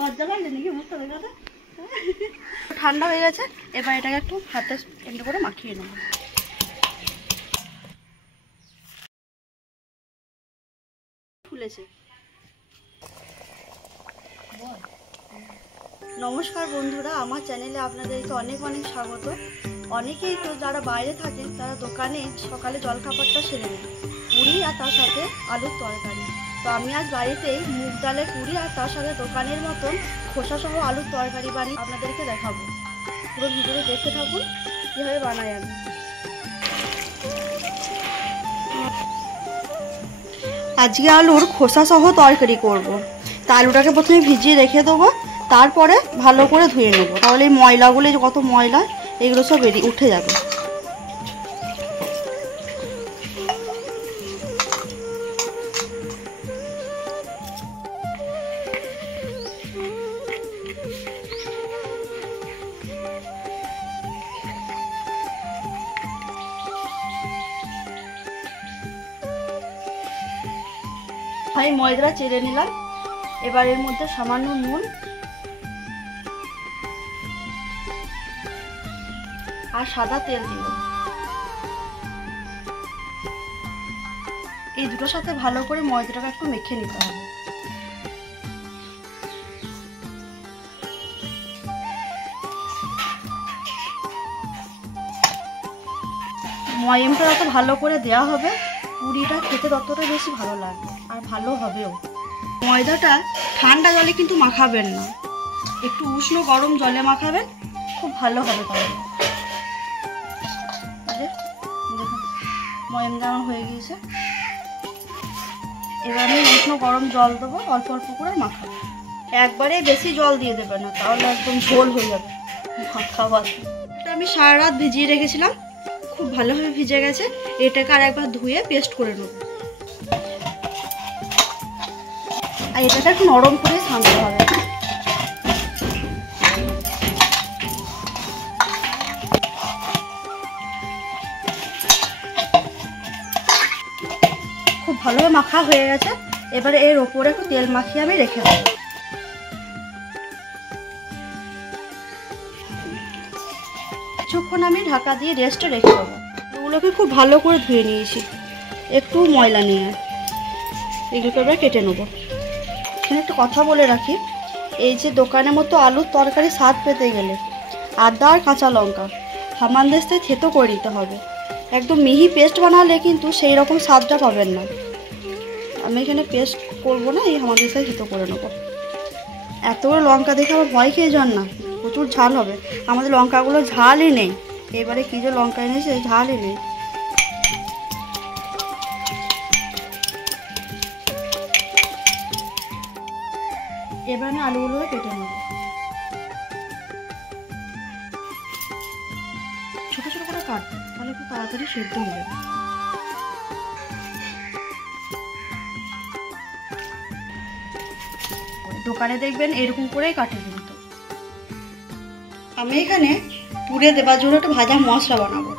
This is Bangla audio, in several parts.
লজ্জা লাগছে নাকি মুখটা দেখাতে? ঠান্ডা হয়ে গেছে, এবার এটাকে একটু হাতে একটু করে মাখিয়ে নেব। ফুলেছে। নমস্কার বন্ধুরা, আমার চ্যানেলে আপনাদেরকে অনেক অনেক স্বাগত। অনেকেই তো যারা বাইরে থাকেন তারা দোকানে সকালে জলখাবারটা সেরে নেন, পুরি আর তার সাথে আলুর তরকারি। তো আমি আজ বাড়িতেই মুগ ডালের পুরি আর তার সাথে দোকানের মতন খোসা সহ আলুর তরকারি বানিয়ে আপনাদেরকে দেখাবো। পুরো ভিডিওটা দেখতে থাকুন কীভাবে বানাই আমি। আজকে আলুর খোসা সহ তরকারি করব। তা আলুটাকে প্রথমে ভিজিয়ে রেখে দেবো, তারপরে ভালো করে ধুয়ে নেবো, তাহলে এই ময়লাগুলো, যে কত ময়লা এগুলো সব উঠে যাবে। আমি ময়দাটা চেড়ে নিলাম, এবার এর মধ্যে সামান্য নুন আর সাদা তেল দিল। এই দুটোর সাথে ভালো করে ময়দাটাকে একটু মেখে নিতে হবে। ময়মটা যত ভালো করে দেওয়া হবে পুরিটা খেতে ততটা বেশি ভালো লাগবে আর ভালো হবেও। ময়দাটা ঠান্ডা জলে কিন্তু মাখাবেন না, একটু উষ্ণ গরম জলে মাখাবেন, খুব ভালো হবে তাহলে। দেখুন ময়মটা আমার হয়ে গিয়েছে, এবার আমি উষ্ণ গরম জল দেবো, অল্প অল্প করে মাখাবো। একবারে বেশি জল দিয়ে দেবে না, তাহলে একদম ঝোল হয়ে যাবে খাবার। এটা আমি সারা রাত ভিজিয়ে রেখেছিলাম, খুব ভালোভাবে ভিজে গেছে। এটাকে আর একবার ধুয়ে পেস্ট করে নেব, আর এটাকে একটু নরম করে ছানতে হবে। খুব ভালোভাবে মাখা হয়ে গেছে, এবারে এর ওপরে একটু তেল মাখিয়ে আমি রেখে দেবো। কিছুক্ষণ আমি ঢাকা দিয়ে রেস্টে রেখে দেবো। এগুলোকে খুব ভালো করে ধুয়ে নিয়েছি, একটু ময়লা নিয়ে এগুলোকে এবার কেটে নেবো। এখানে একটা কথা বলে রাখি, এই যে দোকানের মতো আলুর তরকারি স্বাদ পেতে গেলে আদা আর কাঁচা লঙ্কা হামানদিস্তে থেতো করে নিতে হবে। একদম মিহি পেস্ট বানালে কিন্তু সেই রকম স্বাদটা পাবেন না। আমি এখানে পেস্ট করবো না, এই হামানদিস্তে থেতো করে নেবো। এতগুলো লঙ্কা দেখে আমার ভয় খেয়ে যান না, প্রচুর ঝাল হবে। আমাদের লঙ্কাগুলো ঝালই নেই, এবারে কী যে লঙ্কা এনেছে ঝালই নেই। এবার আমি আলুগুলো কেটে নেব, ছোট ছোট করে কাটবো, তাহলে খুব তাড়াতাড়ি সেদ্ধ হয়ে যাবে। দোকানে দেখবেন এরকম করেই কাটে কিন্তু। আমি এখানে পুরে দেবার জন্য একটা ভাজা মশলা বানাবো।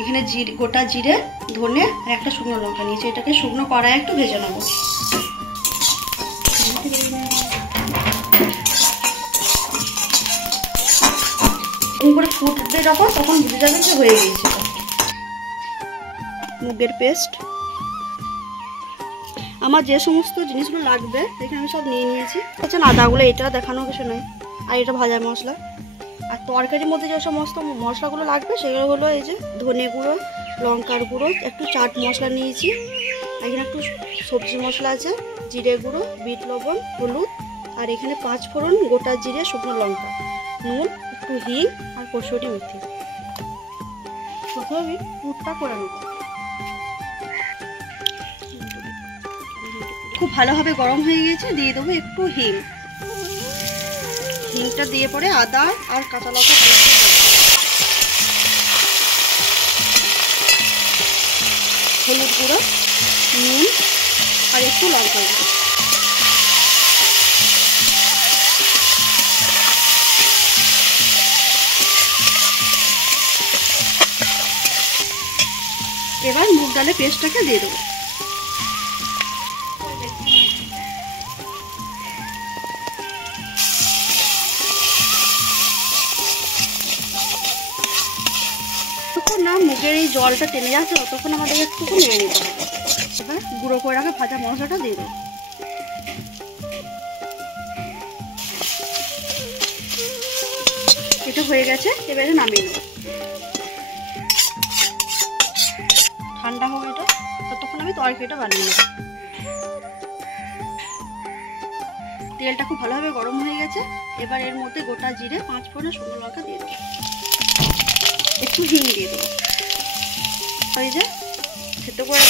এখানে গোটা জিরে, ধনে আর একটা শুকনো লঙ্কা নিয়েছি, এটাকে শুকনো কড়াই একটু ভেজে নেবো। করে ফুটবে যখন, তখন বুঝে যাবেন যে হয়ে গিয়েছে। মুগের পেস্ট, আমার যে সমস্ত জিনিসগুলো লাগবে এখানে আমি সব নিয়ে নিয়েছি। আচ্ছা আদাগুলো এটা দেখানো কিছু নয়, আর এটা ভাজা মশলা। আর তরকারির মধ্যে যে সমস্ত মশলাগুলো লাগবে সেগুলো হলো এই যে ধনে গুঁড়ো, লঙ্কার গুঁড়ো, একটু চাট মশলা নিয়েছি, এখানে একটু সবজি মশলা আছে, জিরে গুঁড়ো, বিট লবণ, হলুদ, আর এখানে 5 ফোড়ন, গোটা জিরে, শুকনো লঙ্কা, নুন, একটু হিং আর কসুরি মেথি। প্রথমে আমি পুরটা করে নেব। খুব ভালোভাবে গরম হয়ে গেছে, দিয়ে দেবো একটু হিং। হিংটা দিয়ে পরে আদা আর কাঁচা লঙ্কা পেস্ট দেবো, হলুদ গুঁড়ো, নুন আর একটু লঙ্কা গুঁড়ো। এবার মুগ ডালের পেস্টটাকে দিয়ে দেবো। না মুখের এই জলটা টেনে যাচ্ছে ততক্ষণ আমাদের একটুকু নেড়ে নিতে হবে। এবার গুঁড়ো করে রাখা ভাজা মশলাটা দিয়ে দেবো। এটা হয়ে গেছে, এবারে নামিয়ে নেব। ঠান্ডা হোক এটা, ততক্ষণ আমি তরকারিটা বানিয়ে নেব। তেলটা খুব ভালোভাবে গরম হয়ে গেছে। এবার এর মধ্যে গোটা জিরে, 5 ফোড়ন, শুকনো লঙ্কা দিয়ে দেবো। একটু হিং দিয়ে দেবো। ওই যে সেদ্ধ করে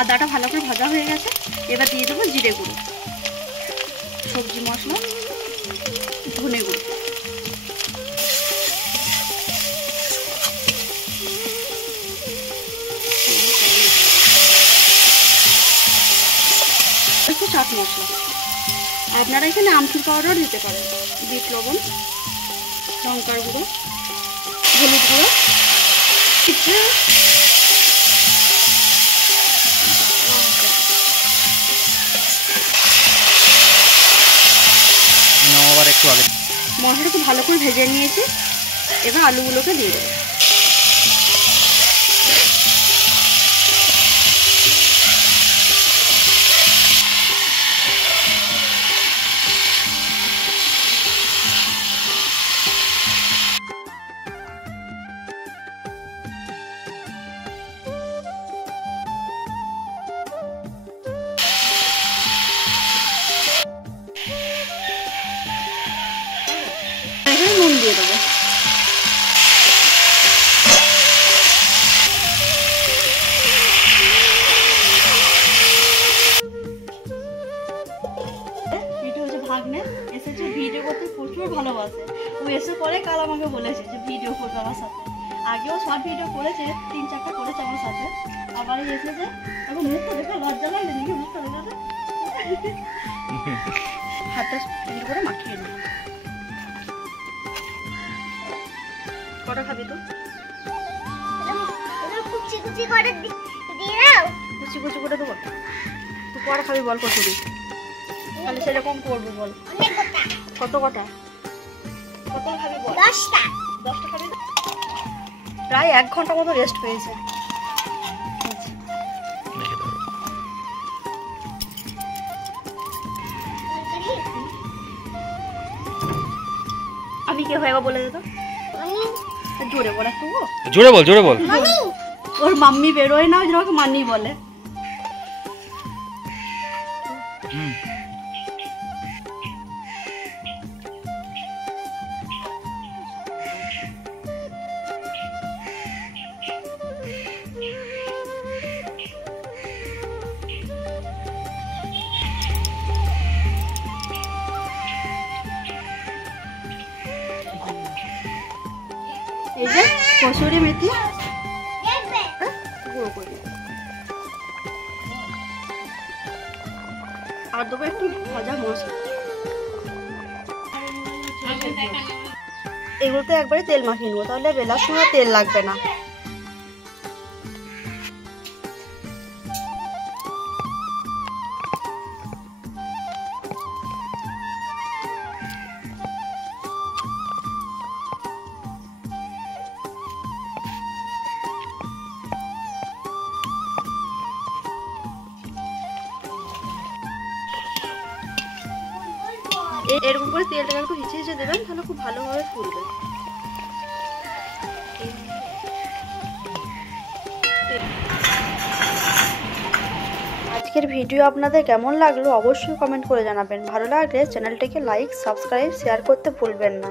আদাটা ভালো করে ভাজা হয়ে গেছে। এবার দিয়ে দেবো জিরে গুঁড়ো, সবজি মশলা, ধনে গুঁড়ো, একটু চাট মশলা। আপনারা এখানে আমচুর পাউডার দিতে পারেন, বিট লবণ, লঙ্কার গুঁড়ো, হলুদ গুঁড়ো, একটু আগে মশলাটা খুব ভালো করে ভেজে নিয়েছি। এবার আলুগুলোকে দিয়ে দেবো। নুন দিয়ে দেবো। এটা হচ্ছে ভাগ্নে, এসেছে ভিডিও করতে প্রচুর ভালোবাসে। ও এসে পরে কাল আমাকে বলেছে যে ভিডিও করবে আমার সাথে। আগেও শর্ট ভিডিও করেছে, 3-4টা করেছে আমার সাথে। আবার এসেছে, এখন মুখটা দেখে লজ্জা লাগছে নাকি, মুখটা দেখাতে হাতটা স্পিড করে মাখিয়ে নেব। কটা খাবি তো? কুচি কুচি করে দিয়ে দাও। কুচি কুচি করে দেবো। তুই কটা খাবি বল, কত দিই? তাহলে সেরকম করবো বল। অনেক কটা। কত কটা? কত খাবি বল? 10টা। 10টা খাবি? প্রায় 1 ঘন্টা মতো রেস্ট পেয়েছে। আমি কে হয়ে বলে দে তো। জোরে বল একটু। জোরে বল, জোরে বল। ওর মাম্মি বেরোয় না, ওই জন্য ওকে মান্নি বলে। এই যে কসুরি মেথি গুঁড়ো করে আর দেবো একটু ভাজা মশলা। এগুলোতে একবারে তেল মাখিয়ে নেবো, তাহলে বেলার সময় তেল লাগবে না। এরকম করে তেলটাকে একটু হিচে হিচে দেবেন, তাহলে খুব ভালোভাবে ফুলবে। আজকের ভিডিও আপনাদের কেমন লাগলো অবশ্যই কমেন্ট করে জানাবেন। ভালো লাগলে চ্যানেলটিকে লাইক, সাবস্ক্রাইব, শেয়ার করতে ভুলবেন না।